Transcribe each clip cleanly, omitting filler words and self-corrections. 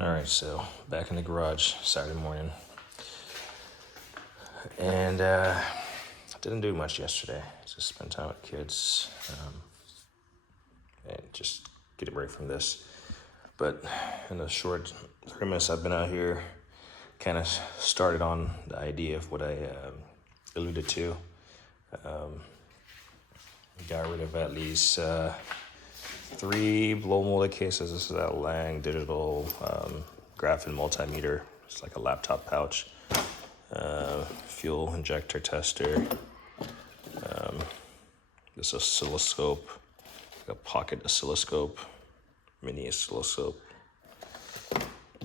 All right, so back in the garage Saturday morning, and didn't do much yesterday. Just spent time with kids and just get a break from this. But in the short 3 minutes I've been out here, kind of started on the idea of what I alluded to. Got rid of at least 3 blow molded cases. This is that Lang digital graphene multimeter. It's like a laptop pouch. Fuel injector tester. This oscilloscope, like a pocket oscilloscope, mini oscilloscope.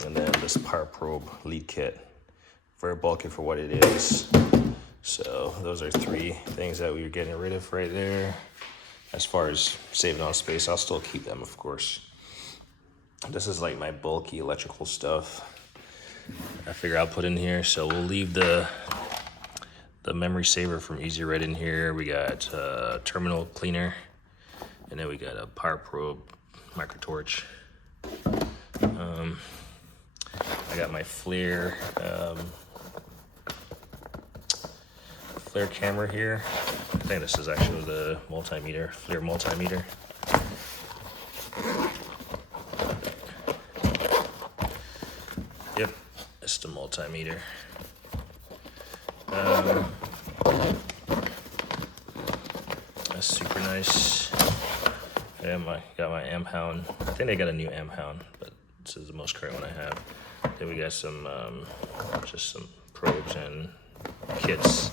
And then this power probe lead kit. Very bulky for what it is. So those are 3 things that we were getting rid of right there. As far as saving on space, I'll still keep them, of course. This is like my bulky electrical stuff I figure I'll put in here. So we'll leave the memory saver from Easy Red in here. We got terminal cleaner, and then we got a power probe micro torch. I got my FLIR camera here. I think this is actually the multimeter, FLIR multimeter. Yep, it's the multimeter. That's super nice. And got my amp hound. I think they got a new amp hound, but this is the most current one I have. Then we got some just some probes and kits.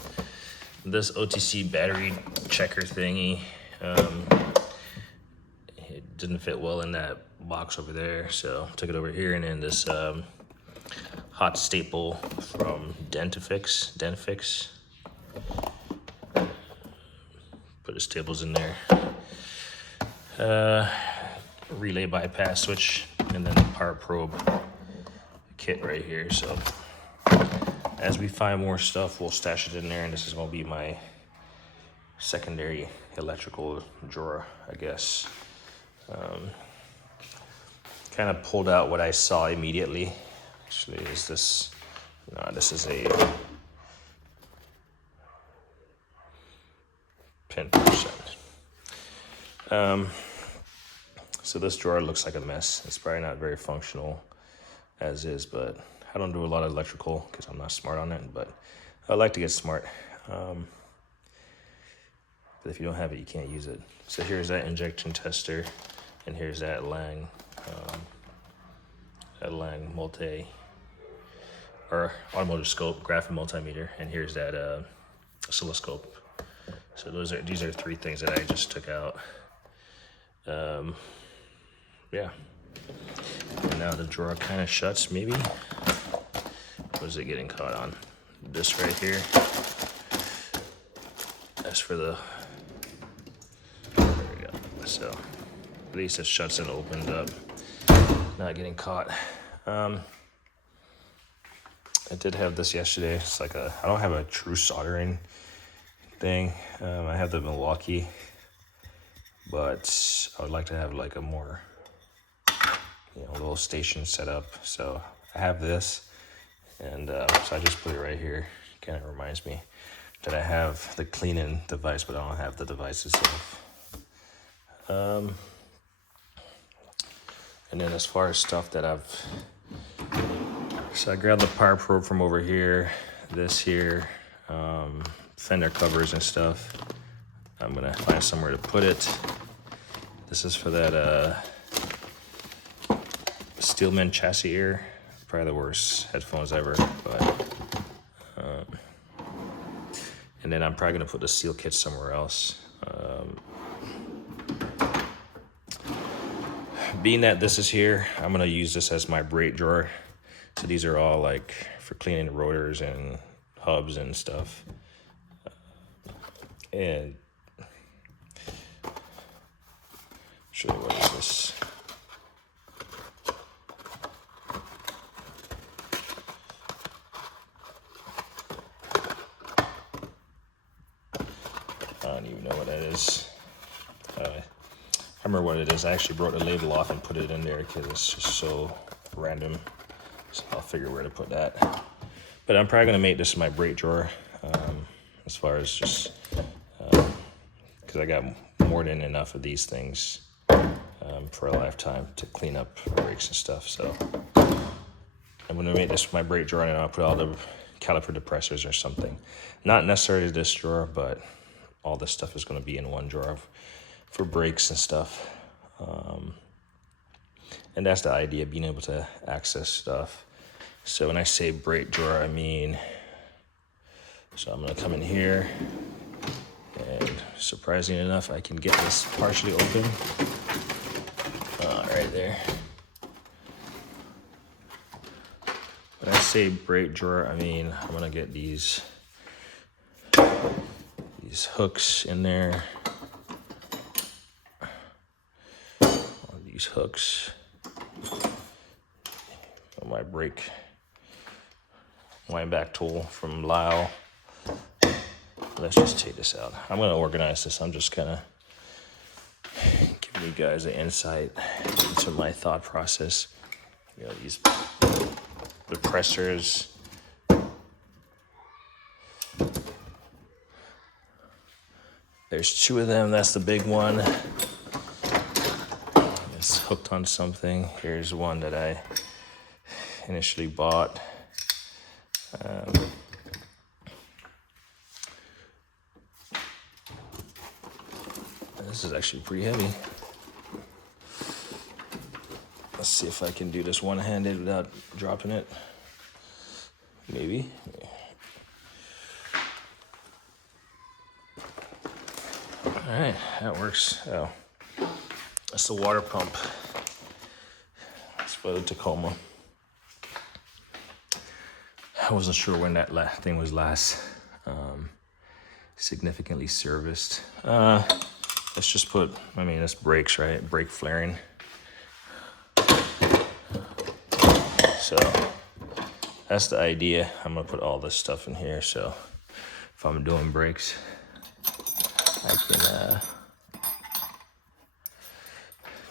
This OTC battery checker thingy, it didn't fit well in that box over there, so took it over here. And then this hot staple from Dentifix. Put the staples in there. Relay bypass switch, and then the power probe kit right here. So as we find more stuff, we'll stash it in there, and this is gonna be my secondary electrical drawer, I guess. Kind of pulled out what I saw immediately. Actually, is this? No, this is a 10%. So this drawer looks like a mess. It's probably not very functional as is, but I don't do a lot of electrical because I'm not smart on it, but I like to get smart. But if you don't have it, you can't use it. So here's that injection tester, and here's that Lang automotive scope, graphene multimeter, and here's that oscilloscope. So these are 3 things that I just took out. Yeah. And now the drawer kind of shuts, maybe. What is it getting caught on? This right here. That's for the, there we go. So at least it shuts and opens up. Not getting caught. I did have this yesterday. It's like I don't have a true soldering thing. I have the Milwaukee, but I would like to have like a more, little station set up. So I have this, and so I just put it right here. Kind of reminds me that I have the cleaning device, but I don't have the device itself. And then as far as stuff that so I grabbed the power probe from over here, this here, fender covers and stuff. I'm gonna find somewhere to put it. This is for that Steelman chassis ear. Probably the worst headphones ever, but and then I'm probably gonna put the seal kit somewhere else. Being that this is here, I'm gonna use this as my brake drawer. So these are all like for cleaning the rotors and hubs and stuff. And show you what is this. I don't even know what that is. I remember what it is. I actually broke the label off and put it in there because it's just so random, so I'll figure where to put that. But I'm probably gonna make this my brake drawer, as far as just because I got more than enough of these things for a lifetime to clean up brakes and stuff. So I'm gonna make this my brake drawer, and I'll put all the caliper depressors or something. Not necessarily this drawer, but all this stuff is gonna be in one drawer for brakes and stuff. And that's the idea, being able to access stuff. So when I say brake drawer, I mean, so I'm gonna come in here, and surprisingly enough, I can get this partially open. Right there. When I say brake drawer, I mean, I'm gonna get these hooks in there. All these hooks. My brake wind back tool from Lyle. Let's just take this out. I'm gonna organize this. I'm just kind of giving you guys an insight into my thought process. You know, these depressors. There's 2 of them. That's the big one. It's hooked on something. Here's one that I initially bought. This is actually pretty heavy. Let's see if I can do this one-handed without dropping it. Maybe. All right, that works. Oh, that's the water pump. It's for the Tacoma. I wasn't sure when that thing was last significantly serviced. Let's just put, I mean, that's brakes, right? Brake flaring. So that's the idea. I'm gonna put all this stuff in here, so if I'm doing brakes, I can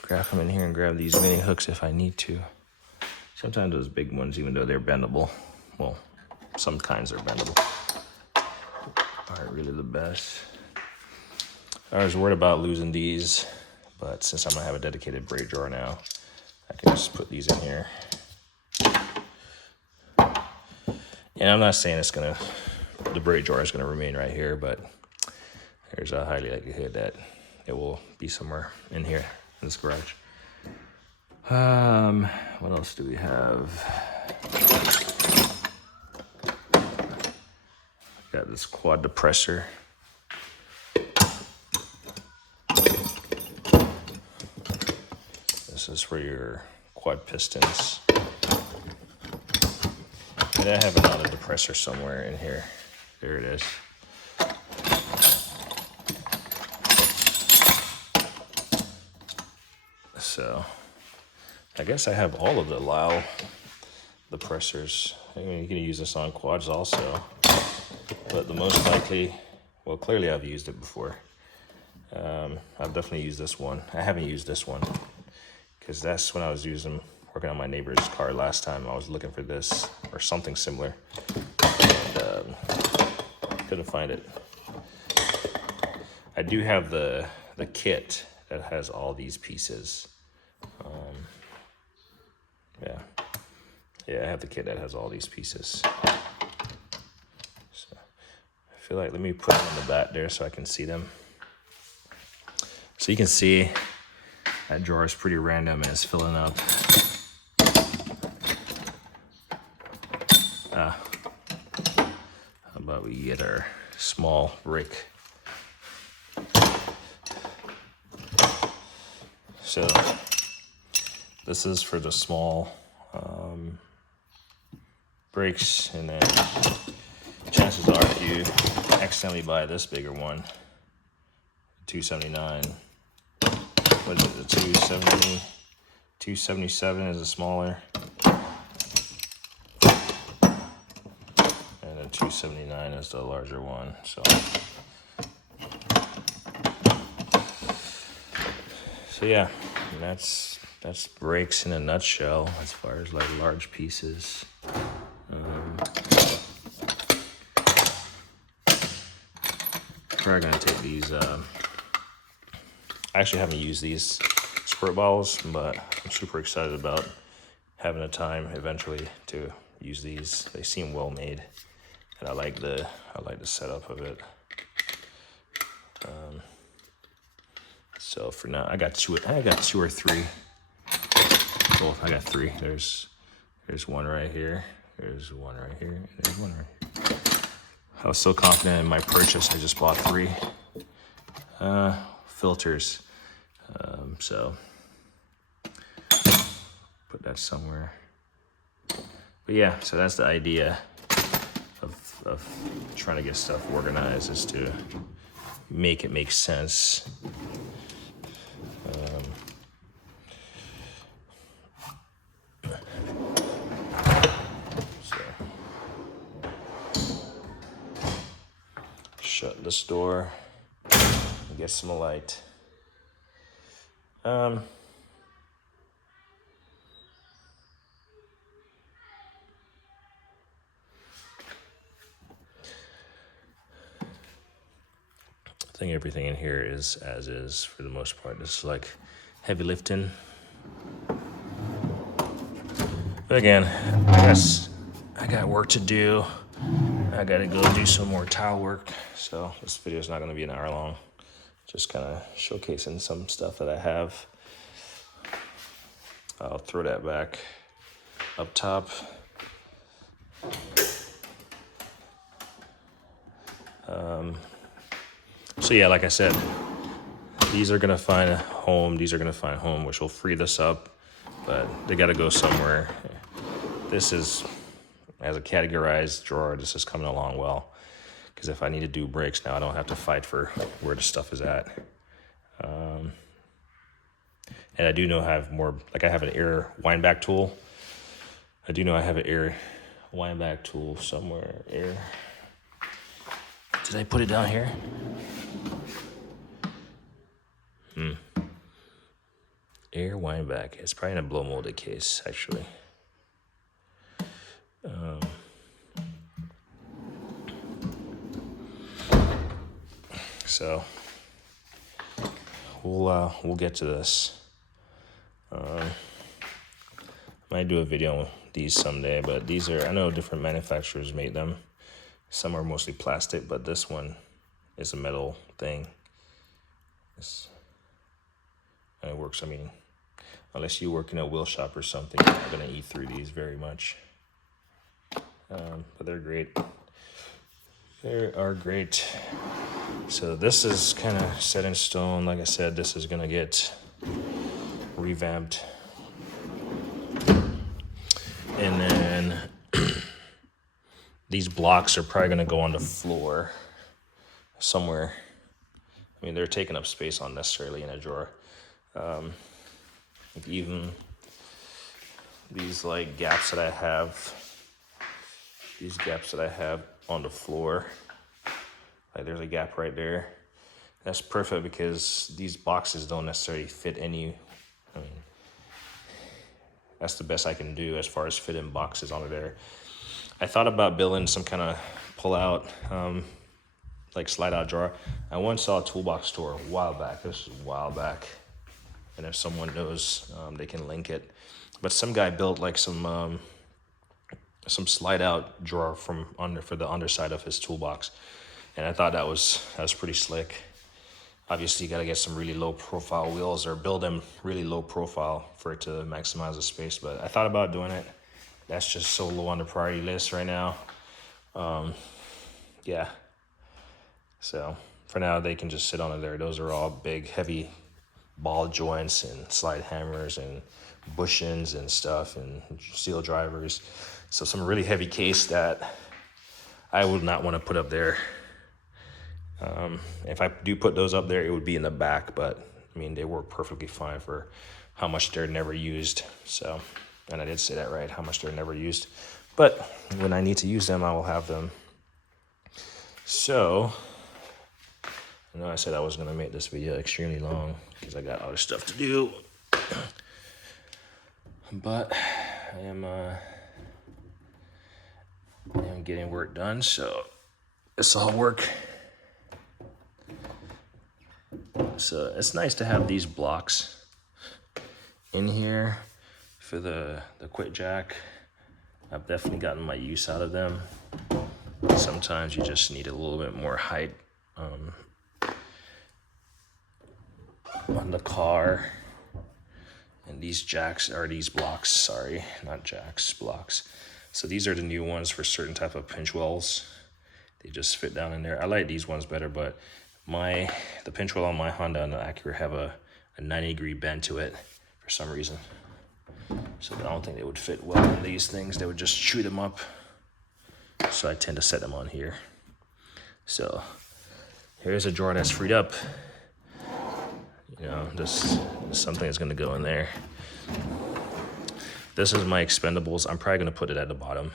grab them in here and grab these mini hooks if I need to. Sometimes those big ones, even though they're bendable, well, some kinds are bendable, aren't really the best. I was worried about losing these, but since I'm gonna have a dedicated brake drawer now, I can just put these in here. And I'm not saying the brake drawer is gonna remain right here, but there's a highly likelihood that it will be somewhere in here in this garage. What else do we have? Got this quad depressor. This is for your quad pistons. And I have another depressor somewhere in here. There it is. So I guess I have all of the Lyle depressors. I mean, you can use this on quads also, but the most likely, well, clearly I've used it before. I've definitely used this one. I haven't used this one because that's when I was working on my neighbor's car last time. I was looking for this or something similar, and couldn't find it. I do have the kit that has all these pieces. Yeah, I have the kit that has all these pieces. So I feel like, let me put them in the back there so I can see them. So you can see that drawer is pretty random and it's filling up. How about we get our small brick? So this is for the small brakes, and then chances are if you accidentally buy this bigger one, 279, what is it, the 270, 277 is a smaller, and the 279 is the larger one. So yeah, and that's that's brakes in a nutshell as far as like large pieces. Probably gonna take these. I actually haven't used these squirt bottles, but I'm super excited about having a time eventually to use these. They seem well made, and I like the setup of it. So for now, I got two or three. Both. I got three. There's one right here. There's one right here. And there's one right here. I was so confident in my purchase, I just bought three filters. So put that somewhere. But yeah, so that's the idea of trying to get stuff organized, is to make it make sense. Shut this door and get some light. I think everything in here is as is for the most part. This is like heavy lifting. But again, I guess I got work to do. I gotta go do some more tile work. So this video is not gonna be an hour long. Just kind of showcasing some stuff that I have. I'll throw that back up top. So yeah, like I said, these are gonna find a home. These are gonna find a home, which will free this up, but they gotta go somewhere. This is, as a categorized drawer, this is coming along well. Because if I need to do brakes now, I don't have to fight for where the stuff is at. And I do know I have more, like I have an air wind back tool. I do know I have an air wind back tool somewhere. Air. Did I put it down here? Air wind back. It's probably in a blow molded case, actually. So we'll get to this. Might do a video on these someday, but these are, I know different manufacturers make them. Some are mostly plastic, but this one is a metal thing. And it works. I mean, unless you work in a wheel shop or something, you're not gonna eat through these very much. But they're great. They are great. So this is kind of set in stone. Like I said, this is gonna get revamped. And then these blocks are probably gonna go on the floor somewhere. I mean, they're taking up space unnecessarily in a drawer. Even these like gaps that I have, on the floor, like there's a gap right there. That's perfect because these boxes don't necessarily fit any. I mean, that's the best I can do as far as fitting boxes onto there. I thought about building some kind of pull-out, like slide-out drawer. I once saw a toolbox store a while back. This is a while back. And if someone knows, they can link it. But some guy built like some slide-out drawer for the underside of his toolbox, and I thought that was pretty slick. Obviously, you got to get some really low-profile wheels or build them really low profile for it to maximize the space. But I thought about doing it. That's just so low on the priority list right now. Yeah. So for now, they can just sit under there. Those are all big, heavy ball joints and slide hammers and bushings and stuff and steel drivers. So some really heavy case that I would not want to put up there. If I do put those up there, it would be in the back, but I mean, they work perfectly fine for how much they're never used. So, and I did say that right, how much they're never used. But when I need to use them, I will have them. So, I know I said I was going to make this video extremely long because I got other stuff to do. But I am getting work done, so it's all work. So it's nice to have these blocks in here for the quit jack. I've definitely gotten my use out of them. Sometimes you just need a little bit more height on the car. And these jacks are these blocks, sorry, not jacks, blocks. So these are the new ones for certain type of pinch wells. They just fit down in there. I like these ones better, but the pinch well on my Honda and the Acura have a 90-degree bend to it for some reason. So I don't think they would fit well in these things. They would just chew them up. So I tend to set them on here. So here's a drawer that's freed up. You know, just something that's gonna go in there. This is my expendables. I'm probably gonna put it at the bottom.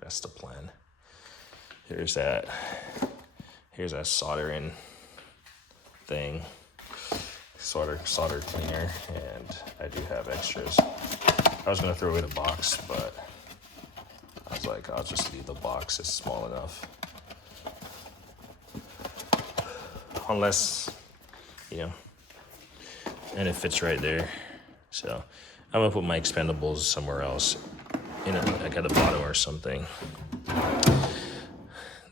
That's the plan. Here's that soldering thing, solder cleaner, and I do have extras. I was gonna throw away the box, but I was like, I'll just leave the box. It's small enough. Unless, you know, and it fits right there. So I'm gonna put my expendables somewhere else, like at the bottom or something.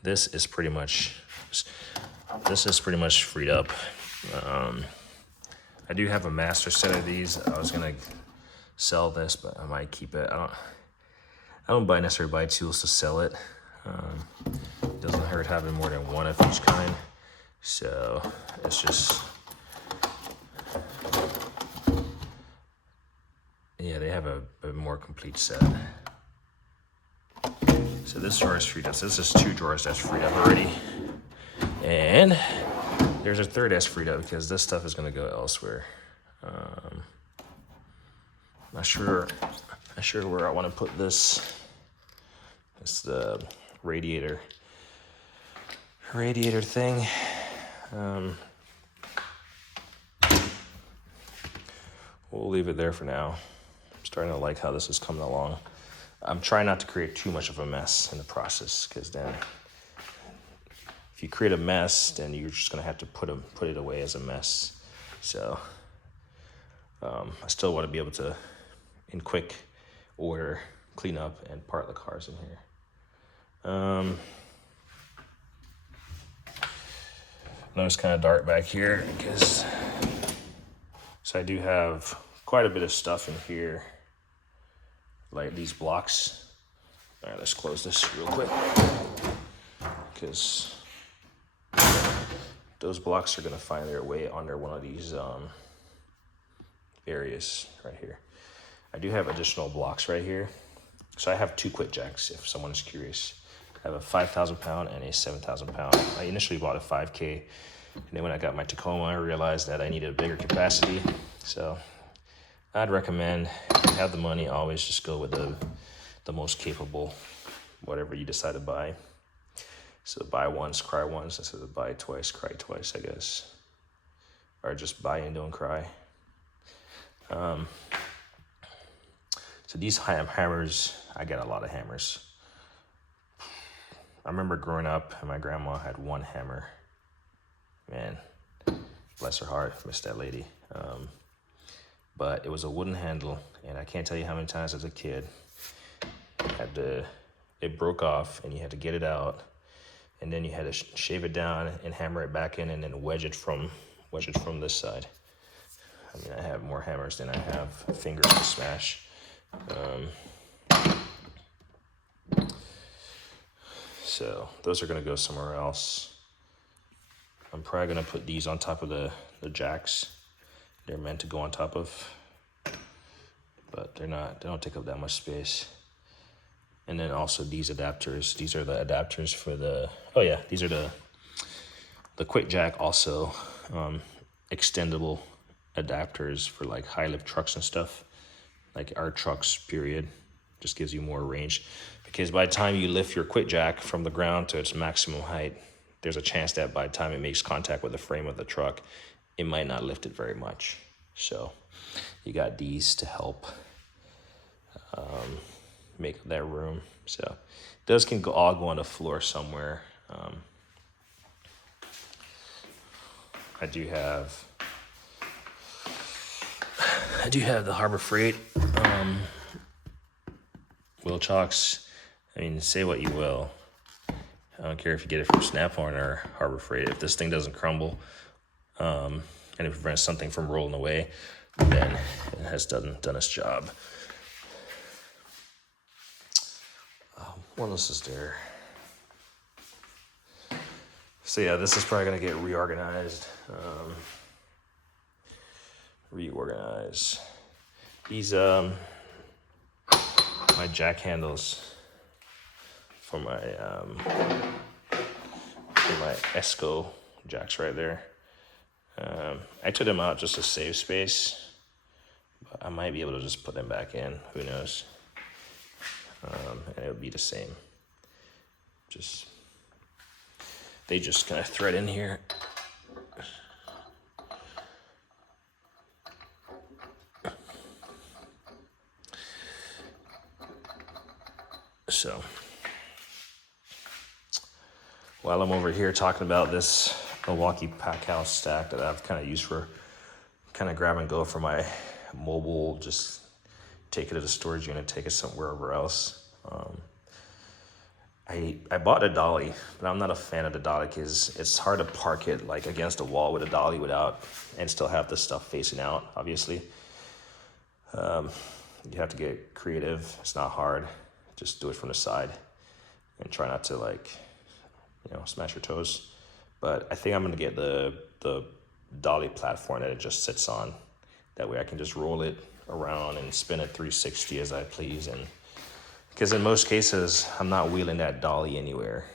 This is pretty much freed up. I do have a master set of these. I was gonna sell this, but I might keep it. I don't necessarily buy tools to sell it. It doesn't hurt having more than one of each kind. So it's just, yeah, they have a more complete set. So this drawer is freed up. So this is 2 drawers that's freed up already. And there's a third that's freed up because this stuff is gonna go elsewhere. Not sure where I wanna put this. It's the radiator thing. We'll leave it there for now. I'm starting to like how this is coming along. I'm trying not to create too much of a mess in the process, because then if you create a mess, then you're just gonna have to put it away as a mess. So I still want to be able to, in quick order, clean up and part the cars in here. I know it's kind of dark back here because, so I do have quite a bit of stuff in here, like these blocks. All right, let's close this real quick because those blocks are gonna find their way under one of these areas right here. I do have additional blocks right here. So I have 2 quit jacks if someone's curious. I have a 5,000 pound and a 7,000 pound. I initially bought a 5K, and then when I got my Tacoma, I realized that I needed a bigger capacity. So I'd recommend, if you have the money, always just go with the most capable, whatever you decide to buy. So buy once, cry once, instead of buy twice, cry twice, I guess. Or just buy and don't cry. So these hammers, I get a lot of hammers. I remember growing up and my grandma had 1 hammer. Man, bless her heart, miss that lady. But it was a wooden handle, and I can't tell you how many times as a kid it broke off and you had to get it out, and then you had to shave it down and hammer it back in and then wedge it from this side. I mean, I have more hammers than I have fingers to smash. So those are gonna go somewhere else. I'm probably gonna put these on top of the jacks. They're meant to go on top of, but they don't take up that much space. And then also these adapters. These are the adapters for these are the quick jack also, extendable adapters for like high lift trucks and stuff, like our trucks, period. Just gives you more range, because by the time you lift your quick jack from the ground to its maximum height, there's a chance that by the time it makes contact with the frame of the truck, it might not lift it very much. So you got these to help make that room. So those can all go on the floor somewhere. I do have the Harbor Freight wheel chocks. I mean, say what you will. I don't care if you get it from Snap-on or Harbor Freight. If this thing doesn't crumble and it prevents something from rolling away, then it has done its job. What else is there? So yeah, this is probably gonna get reorganized. These my jack handles for my Esco jacks right there. I took them out just to save space, but I might be able to just put them back in. Who knows? And it would be the same. They just kind of thread in here. So while I'm over here talking about this Milwaukee pack house stack that I've kind of used for kind of grab and go for my mobile, just take it to the storage unit, take it somewhere else. I bought a dolly, but I'm not a fan of the dolly because it's hard to park it like against a wall with a dolly and still have this stuff facing out, obviously. You have to get creative. It's not hard. Just do it from the side and try not to smash your toes. But I think I'm gonna get the dolly platform that it just sits on. That way I can just roll it around and spin it 360 as I please. And because in most cases, I'm not wheeling that dolly anywhere.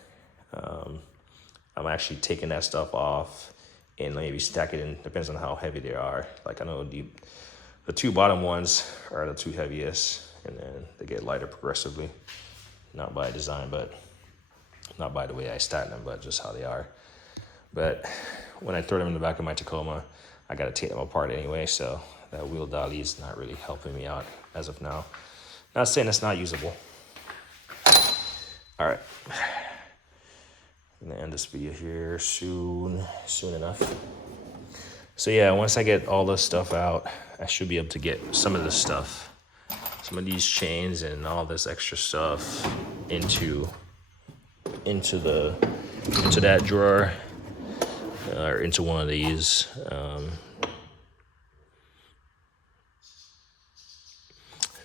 I'm actually taking that stuff off and maybe stack it in, depends on how heavy they are. Like I know the two bottom ones are the two heaviest, and then they get lighter progressively. Not by design, but not by the way I stack them, but just how they are. But when I throw them in the back of my Tacoma, I gotta take them apart anyway, so that wheel dolly is not really helping me out as of now. Not saying it's not usable. All right. I'm gonna end this video here soon enough. So yeah, once I get all this stuff out, I should be able to get some of this stuff, some of these chains and all this extra stuff into that drawer or into one of these.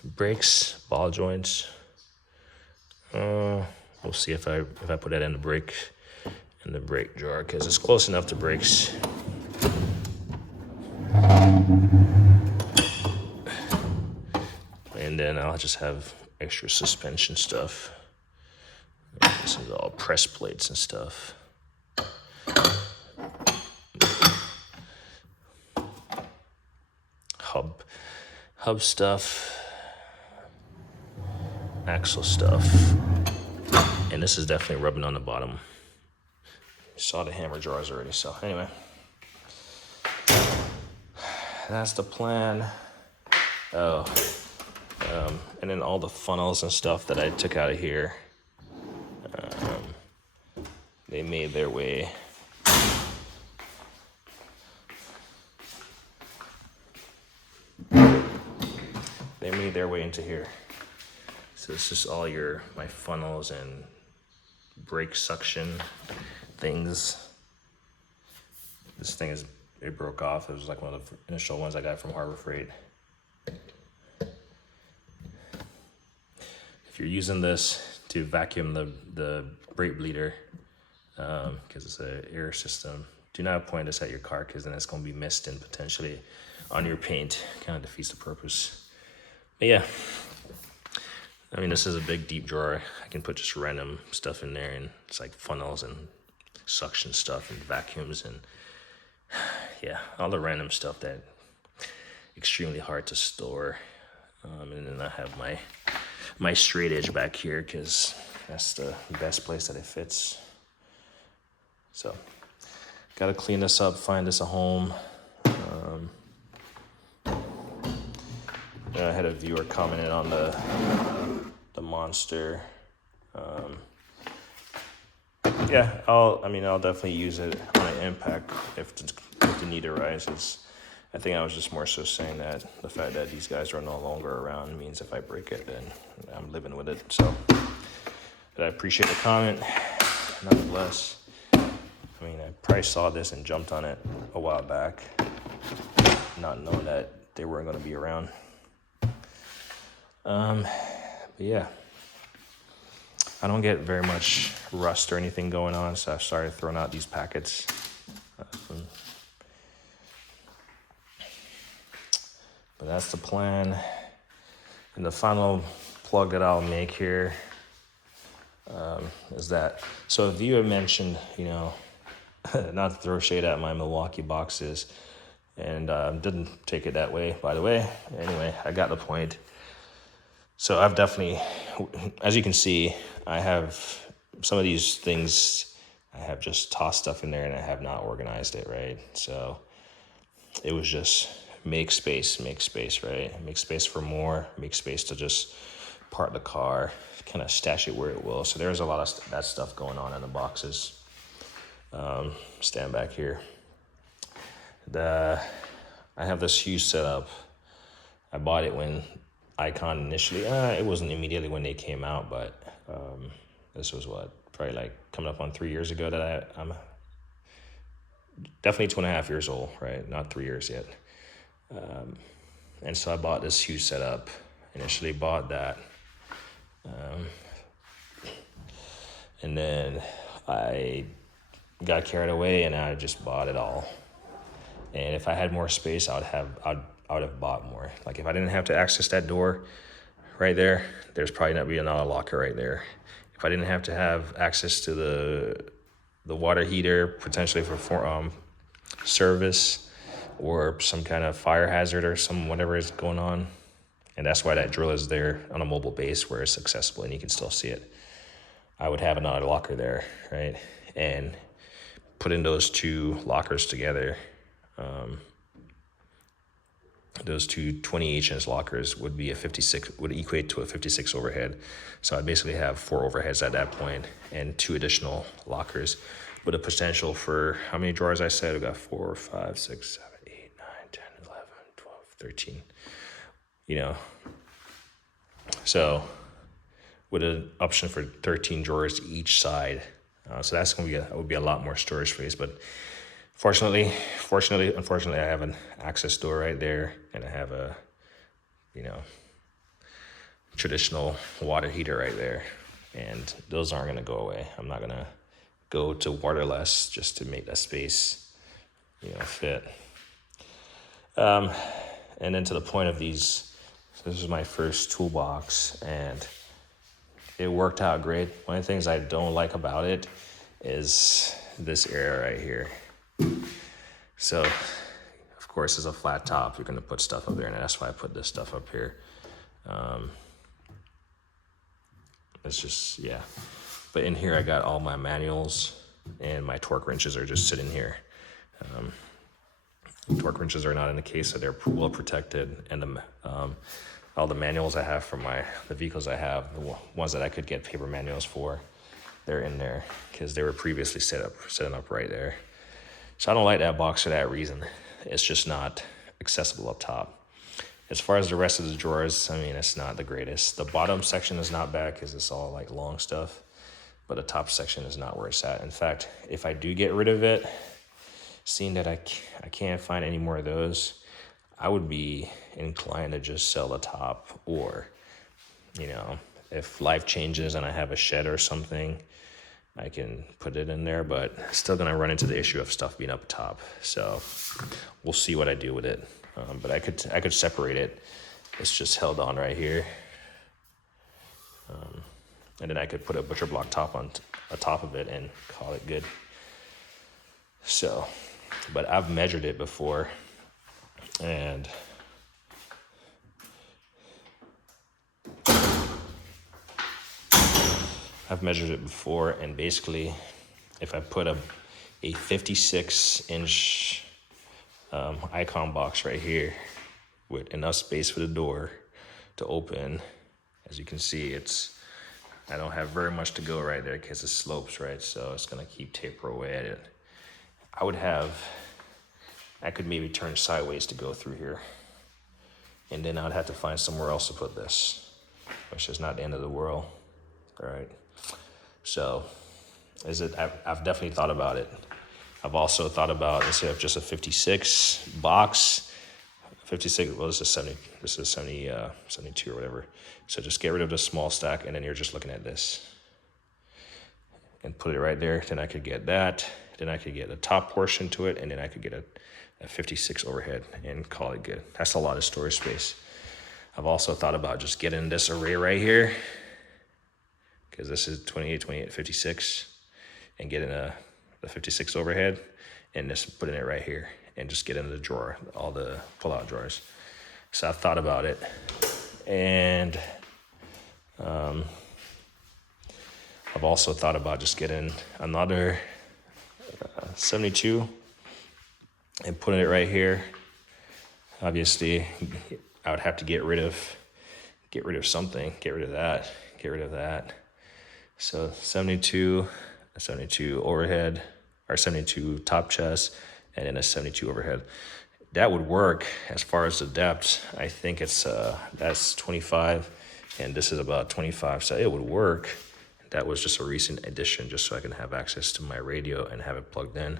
Brakes, ball joints. We'll see if I put that in the brake drawer because it's close enough to brakes. And then I'll just have extra suspension stuff. This is all press plates and stuff. Hub stuff. Axle stuff. And this is definitely rubbing on the bottom. Saw the hammer drawers already, so anyway. That's the plan. And then all the funnels and stuff that I took out of here, they made their way. They made their way into here. So this is all my funnels and brake suction things. This thing it broke off. It was like one of the initial ones I got from Harbor Freight. If you're using this to vacuum the brake bleeder, because it's an air system, do not point this at your car because then it's going to be mist and potentially on your paint. Kind of defeats the purpose. But yeah, I mean, this is a big deep drawer. I can put just random stuff in there, and it's like funnels and suction stuff and vacuums and yeah, all the random stuff that extremely hard to store. And then I have my straight edge back here because that's the best place that it fits. So, gotta clean this up, find this a home. I had a viewer commented on the Monster. Yeah, I'll definitely use it on an impact if the need arises. I think I was just more so saying that the fact that these guys are no longer around means if I break it, then I'm living with it. So, but I appreciate the comment. Nonetheless, I probably saw this and jumped on it a while back, not knowing that they weren't going to be around. But yeah, I don't get very much rust or anything going on, so I've started throwing out these packets. But that's the plan. And the final plug that I'll make here is that, so if you had mentioned, not to throw shade at my Milwaukee boxes, and didn't take it that way, by the way. Anyway, I got the point. So I've definitely, as you can see, I have some of these things, I have just tossed stuff in there and I have not organized it, right? So it was just make space, right? Make space for more, make space to just park the car, kind of stash it where it will. So there's a lot of that stuff going on in the boxes. Stand back here. I have this huge setup. I bought it when Icon initially, it wasn't immediately when they came out, but this was probably like coming up on 3 years ago that I'm definitely 2.5 years old, right? Not 3 years yet. And so I bought this huge setup, initially bought that. And then I got carried away and I just bought it all. And if I had more space, I would have bought more. Like if I didn't have to access that door right there, there's probably not be another locker right there. If I didn't have to have access to the water heater, potentially for service or some kind of fire hazard or whatever is going on. And that's why that drill is there on a mobile base where it's accessible and you can still see it. I would have another locker there, right? And putting those two lockers together, those two 20H lockers would equate to a 56 overhead. So I'd basically have 4 overheads at that point and 2 additional lockers with a potential for how many drawers I said? We got 4, 5, 6, 7, 8, 9, 10, 11, 12, 13. So with an option for 13 drawers each side. So that would be a lot more storage space, but unfortunately, I have an access door right there, and I have a, traditional water heater right there, and those aren't gonna go away. I'm not gonna go to waterless just to make that space, fit. And then to the point of these, so this is my first toolbox, and it worked out great. One of the things I don't like about it is this area right here. So, of course, it's a flat top. You're going to put stuff up there, and that's why I put this stuff up here. It's just, yeah. But in here, I got all my manuals, and my torque wrenches are just sitting here. Torque wrenches are not in the case, so they're well protected. And all the manuals I have for the vehicles I have, the ones that I could get paper manuals for, they're in there because they were previously set up right there. So I don't like that box for that reason. It's just not accessible up top. As far as the rest of the drawers, it's not the greatest. The bottom section is not bad because it's all like long stuff, but the top section is not where it's at. In fact, if I do get rid of it, seeing that I can't find any more of those, I would be inclined to just sell the top, or, if life changes and I have a shed or something, I can put it in there, but still gonna run into the issue of stuff being up top. So we'll see what I do with it. But I could separate it. It's just held on right here. And then I could put a butcher block top on top of it and call it good. So, but I've measured it before, and basically if I put a 56-inch Icon box right here with enough space for the door, to open. As you can see, I don't have very much to go right there because it slopes, right? So it's gonna keep taper away at it. I could maybe turn sideways to go through here. And then I'd have to find somewhere else to put this, which is not the end of the world, all right? So, I've definitely thought about it. I've also thought about, instead of just a 56 box, 56, well, this is 72 or whatever. So just get rid of the small stack, and then you're just looking at this. And put it right there, then I could get that. Then I could get the top portion to it, and then I could get a 56 overhead and call it good. That's a lot of storage space. I've also thought about just getting this array right here, because this is 28, 28, 56, and getting the 56 overhead and just putting it right here and just getting the drawer, all the pull-out drawers. So I've thought about it, and I've also thought about just getting another 72 and putting it right here. Obviously, I would have to get rid of something, get rid of that. So 72 overhead, or 72 top chest, and then a 72 overhead. That would work as far as the depth. I think that's 25, and this is about 25, so it would work. That was just a recent addition, just so I can have access to my radio and have it plugged in.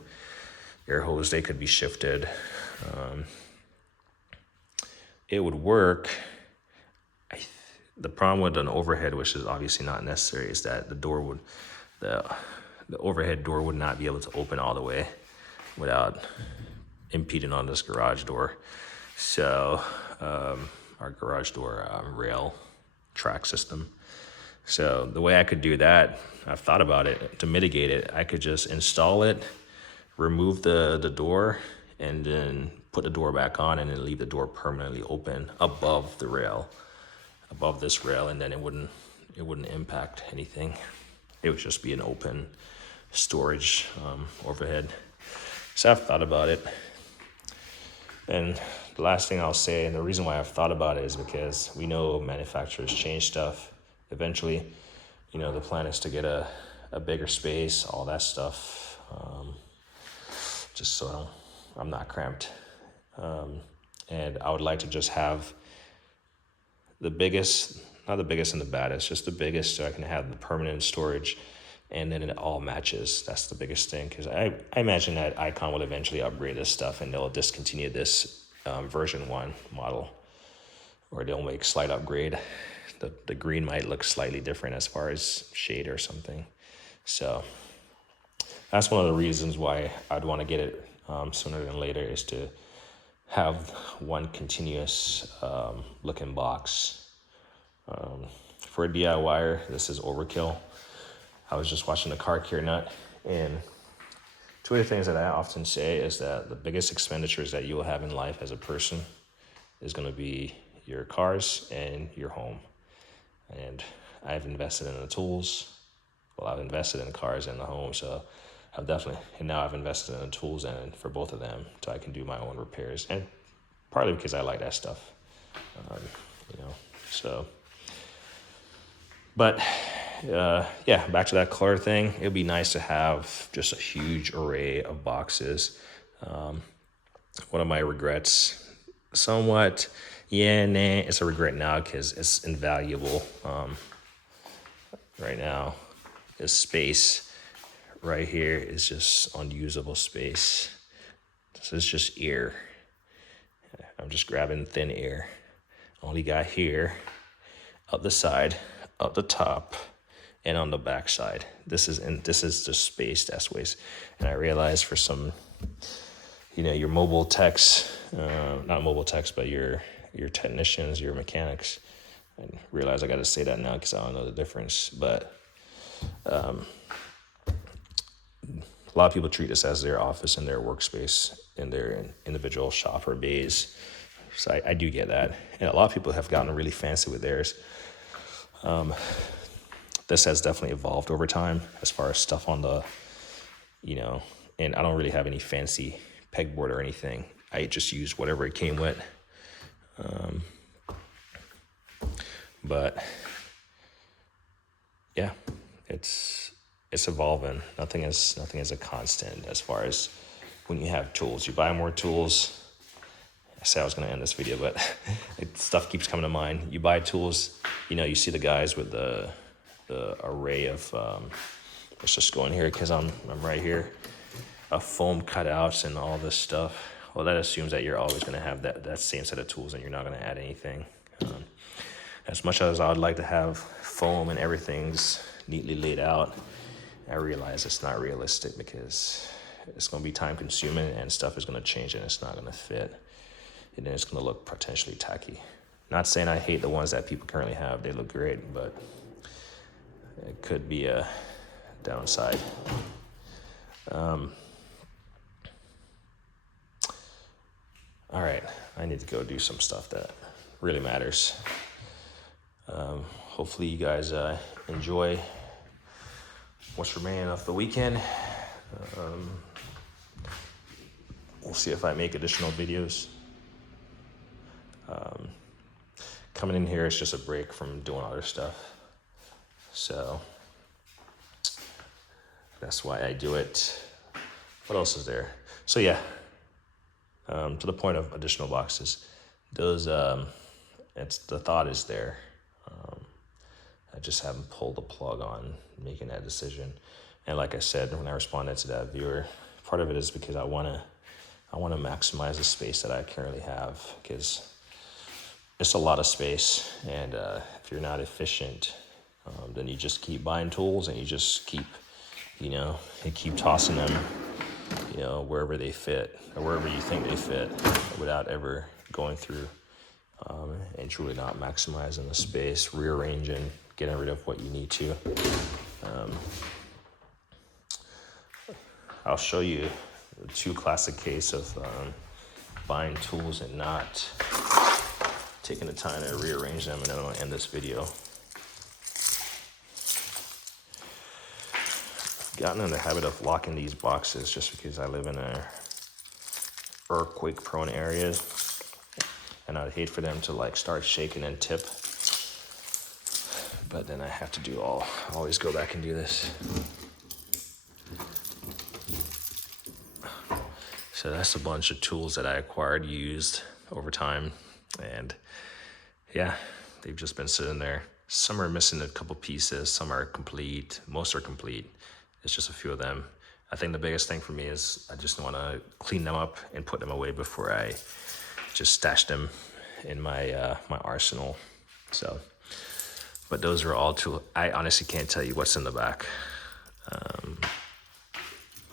Air hose, they could be shifted. It would work. The problem with an overhead, which is obviously not necessary, is that the overhead door would not be able to open all the way without impeding on this garage door. So our garage door rail track system. So the way I could do that, I've thought about it, to mitigate it, I could just install it, remove the door, and then put the door back on, and then leave the door permanently open above the rail, above this rail, and then it wouldn't impact anything. It would just be an open storage overhead. So I've thought about it. And the last thing I'll say, and the reason why I've thought about it, is because we know manufacturers change stuff. Eventually, the plan is to get a bigger space, all that stuff, just so I'm not cramped. And I would like to just have the biggest, not the biggest and the baddest, just the biggest, so I can have the permanent storage, and then it all matches. That's the biggest thing, because I imagine that Icon will eventually upgrade this stuff, and they'll discontinue this version 1 model, or they'll make slight upgrade. The green might look slightly different as far as shade or something. So that's one of the reasons why I'd want to get it sooner than later, is to have one continuous looking box. For a DIYer, this is overkill. I was just watching the car care nut, and two of the things that I often say is that the biggest expenditures that you will have in life as a person is going to be your cars and your home. And I've invested in the tools. Well, I've invested in cars and the home, so now I've invested in the tools and for both of them, so I can do my own repairs, and partly because I like that stuff, so. But back to that color thing. It'd be nice to have just a huge array of boxes. One of my regrets, somewhat, it's a regret now because it's invaluable. Right now, this space right here is just unusable space. This is just air. I'm just grabbing thin air. Only got here, up the side, up the top, and on the back side. This is the space that's waste. And I realized for some, your mobile techs, not mobile techs, but your technicians, your mechanics. I realize I got to say that now because I don't know the difference. But a lot of people treat this as their office and their workspace in their individual shop or bays. So I do get that. And a lot of people have gotten really fancy with theirs. This has definitely evolved over time as far as stuff on the, and I don't really have any fancy pegboard or anything. I just use whatever it came with. But yeah, it's evolving. Nothing is a constant as far as when you have tools. You buy more tools. I said I was going to end this video, but stuff keeps coming to mind. You buy tools, you see the guys with the array of, let's just go in here because I'm right here, of foam cutouts and all this stuff. Well, that assumes that you're always going to have that same set of tools and you're not going to add anything. As much as I would like to have foam and everything's neatly laid out, I realize it's not realistic because it's going to be time consuming and stuff is going to change and it's not going to fit. And then it's going to look potentially tacky. Not saying I hate the ones that people currently have. They look great, but it could be a downside. All right, I need to go do some stuff that really matters. Hopefully you guys enjoy what's remaining of the weekend. We'll see if I make additional videos. Coming in here is just a break from doing other stuff. So that's why I do it. What else is there? So yeah, to the point of additional boxes, those, the thought is there. I just haven't pulled the plug on making that decision. And like I said, when I responded to that viewer, part of it is because I want to maximize the space that I currently have, because it's a lot of space. And if you're not efficient, then you just keep buying tools and you just keep, you keep tossing them, wherever they fit or wherever you think they fit without ever going through and truly not maximizing the space, rearranging, getting rid of what you need to. I'll show you the two classic case of buying tools and not taking the time to rearrange them, and then I'll end this video. Gotten in the habit of locking these boxes just because I live in a earthquake prone areas, and I'd hate for them to start shaking and tip, but then I have to always go back and do this. So that's a bunch of tools that I acquired, used over time, and yeah, they've just been sitting there. Some are missing a couple pieces, some are complete, most are complete. It's just a few of them. I think the biggest thing for me is I just want to clean them up and put them away before I just stash them in my my arsenal. So, but those are all tools. I honestly can't tell you what's in the back.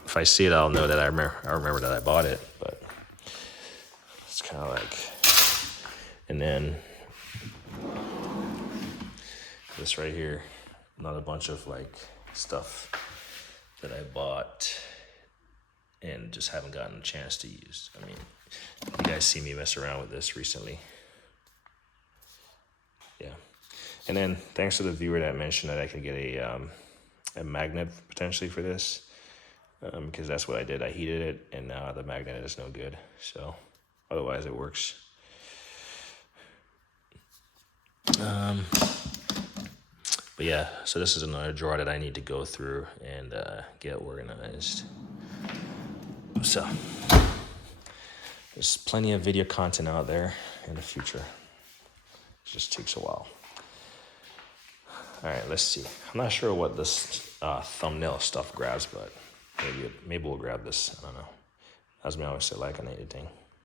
If I see it, I'll know that I remember that I bought it. But it's kind of and then this right here, not a bunch of stuff that I bought and just haven't gotten a chance to use. I mean, you guys see me mess around with this recently. Yeah. And then thanks to the viewer that mentioned that I could get a magnet potentially for this, because that's what I did. I heated it and now the magnet is no good. So otherwise it works. But yeah, so this is another drawer that I need to go through and get organized. So there's plenty of video content out there in the future. It just takes a while. All right, let's see. I'm not sure what this thumbnail stuff grabs, but maybe we'll grab this. I don't know. As me always say, like on anything.